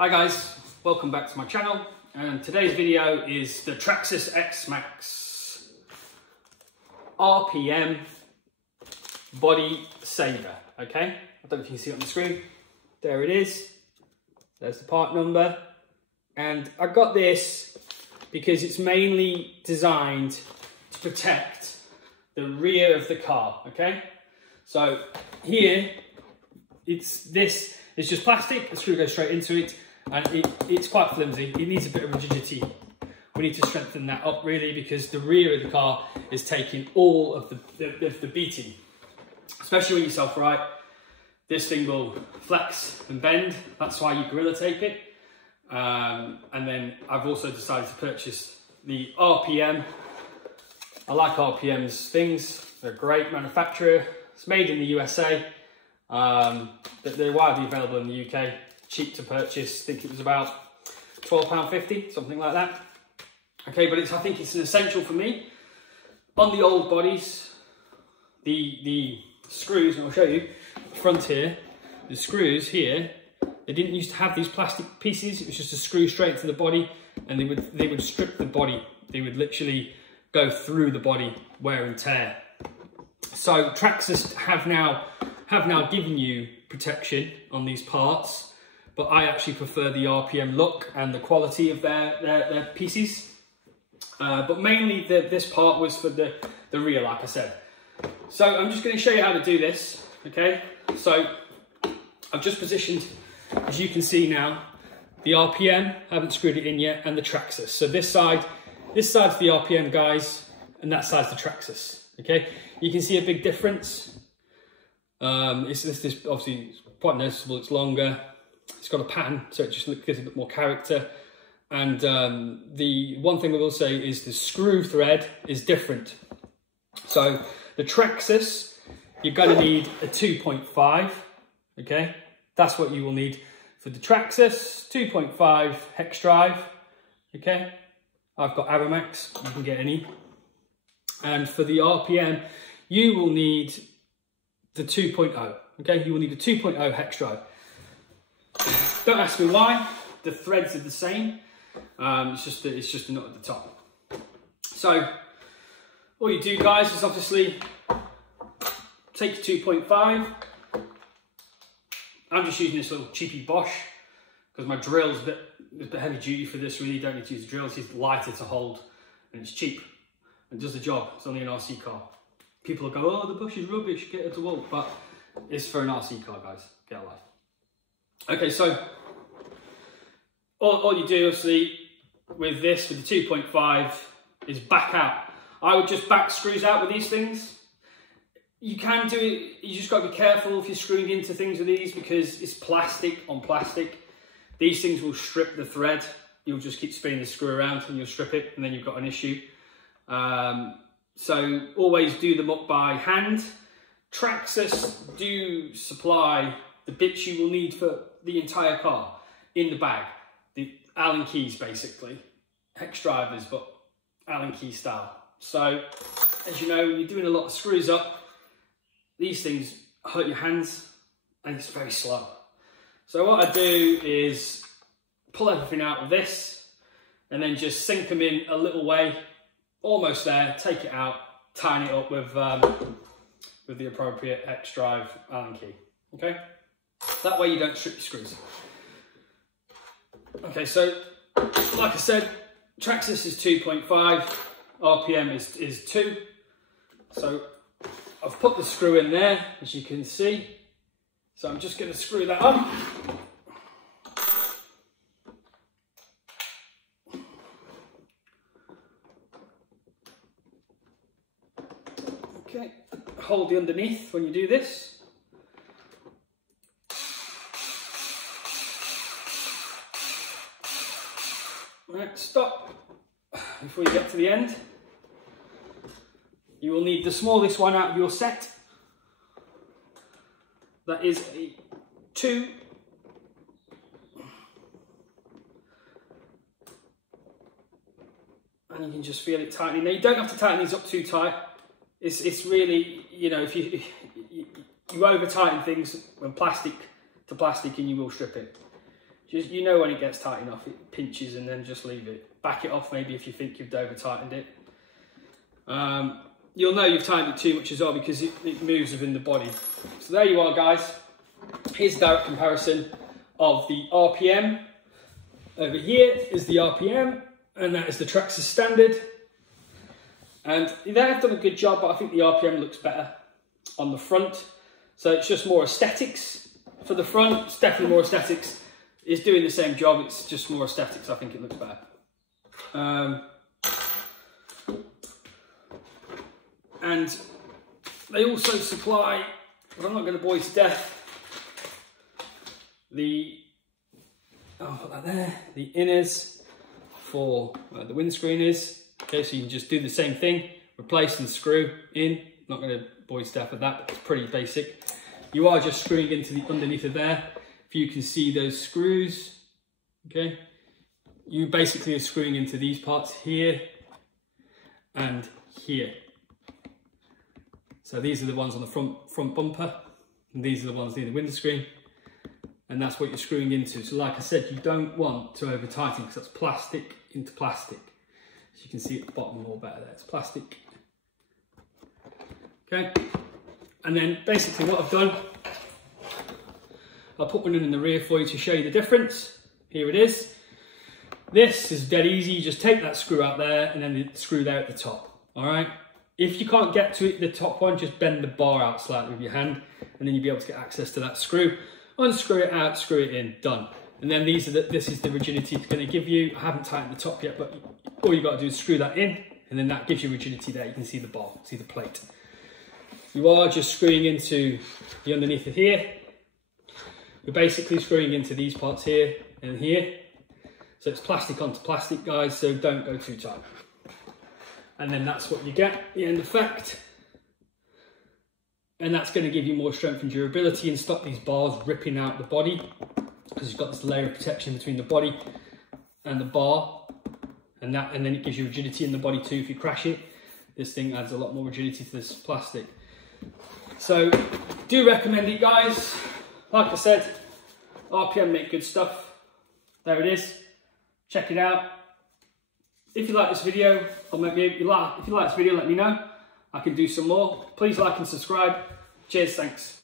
Hi guys, welcome back to my channel, and today's video is the Traxxas X-Maxx RPM body saver. Okay, I don't know if you can see it on the screen. There it is. There's the part number, and I got this because it's mainly designed to protect the rear of the car. Okay, so here it's just plastic. The screw goes straight into it, and it's quite flimsy. It needs a bit of rigidity. We need to strengthen that up really, because the rear of the car is taking all of the beating, especially when you self-right. This thing will flex and bend. That's why you gorilla tape it. And then I've also decided to purchase the RPM. I like RPM's things. They're a great manufacturer. It's made in the USA. But they're widely available in the UK. Cheap to purchase. I think it was about £12.50, something like that. Okay, but I think it's an essential for me. On the old bodies, the screws, and I'll show you, front here, the screws here, they didn't used to have these plastic pieces. It was just a screw straight to the body, and they would strip the body. They would literally go through the body, wear and tear. So Traxxas have now given you protection on these parts, but I actually prefer the RPM look and the quality of their pieces. But mainly this part was for the rear, like I said. So I'm just going to show you how to do this. Okay, so I've just positioned, as you can see now, the RPM, haven't screwed it in yet, and the Traxxas. So this side's the RPM, guys, and that side's the Traxxas. Okay, you can see a big difference. This obviously quite noticeable. It's longer. It's got a pattern, so it just gives a bit more character. And the one thing I will say is the screw thread is different. So the Traxxas, you're going to need a 2.5. Okay, that's what you will need for the Traxxas. 2.5 hex drive. Okay, I've got Max. You can get any. And for the RPM, you will need the 2.0. Okay, you will need a 2.0 hex drive. Don't ask me why. The threads are the same. It's just a nut at the top. So all you do, guys, is obviously take your 2.5. I'm just using this little cheapy Bosch because my drill's a bit heavy duty for this. Really don't need to use a drill. It's lighter to hold, and it's cheap and does the job. It's only an RC car. People will go, oh, the Bosch is rubbish, get it to walk, but it's for an RC car, guys. Get a life. Okay, so all you do, obviously, with the 2.5 is back out. I would just back screws out with these things. You can do it, you just got to be careful if you're screwing into things with these, because it's plastic on plastic. These things will strip the thread. You'll just keep spinning the screw around and you'll strip it, and then you've got an issue. So always do them up by hand. Traxxas do supply the bits you will need for the entire car in the bag. The Allen keys, basically. Hex drivers, but Allen key style. So, as you know, when you're doing a lot of screws up, these things hurt your hands, and it's very slow. So what I do is pull everything out of this, and then just sink them in a little way, almost there, take it out, tighten it up with the appropriate X drive Allen key. Okay? That way you don't strip your screws. Okay, so like I said, Traxxas is 2.5, RPM is 2. So I've put the screw in there, as you can see. So I'm just going to screw that up. Okay, hold the underneath when you do this. Right, stop before you get to the end. You will need the smallest one out of your set. That is a 2. And you can just feel it tightening. Now you don't have to tighten these up too tight. It's really, you know, if you over tighten things when plastic to plastic, and you will strip it. Just, you know when it gets tight enough, it pinches, and then just leave it. Back it off maybe if you think you've over tightened it. You'll know you've tightened it too much as well because it moves within the body. So there you are, guys. Here's a direct comparison of the RPM. Over here is the RPM, and that is the Traxxas standard. And they have done a good job, but I think the RPM looks better on the front. So it's just more aesthetics for the front. It's definitely more aesthetics. It's doing the same job, it's just more aesthetics. I think it looks better. And they also supply, but I'm not going to bore you to death, I'll put that there, the inners for where the windscreen is. Okay, so you can just do the same thing, replace and screw in. Not going to bore you to death with that, but it's pretty basic. You are just screwing into the underneath of there. If you can see those screws, okay, you basically are screwing into these parts here and here. So these are the ones on the front bumper, and these are the ones near the windscreen, and that's what you're screwing into. So like I said, you don't want to over tighten because that's plastic into plastic. As you can see at the bottom more better there, it's plastic. Okay, and then basically what I've done, I'll put one in the rear for you to show you the difference. Here it is. This is dead easy. You just take that screw out there and then the screw there at the top. All right. If you can't get to it, the top one, just bend the bar out slightly with your hand, and then you'll be able to get access to that screw. Unscrew it out, screw it in, done. And then this is the rigidity it's going to give you. I haven't tightened the top yet, but all you got to do is screw that in, and then that gives you rigidity there. You can see the bar, see the plate. You are just screwing into the underneath of here. We're basically screwing into these parts here and here. So it's plastic onto plastic, guys, so don't go too tight. And then that's what you get, the end effect. And that's going to give you more strength and durability and stop these bars ripping out the body, because you've got this layer of protection between the body and the bar. And then it gives you rigidity in the body too. If you crash it, this thing adds a lot more rigidity to this plastic. So do recommend it, guys. Like I said, RPM make good stuff. There it is. Check it out. If you like this video, or maybe if you like this video, let me know. I can do some more. Please like and subscribe. Cheers, thanks.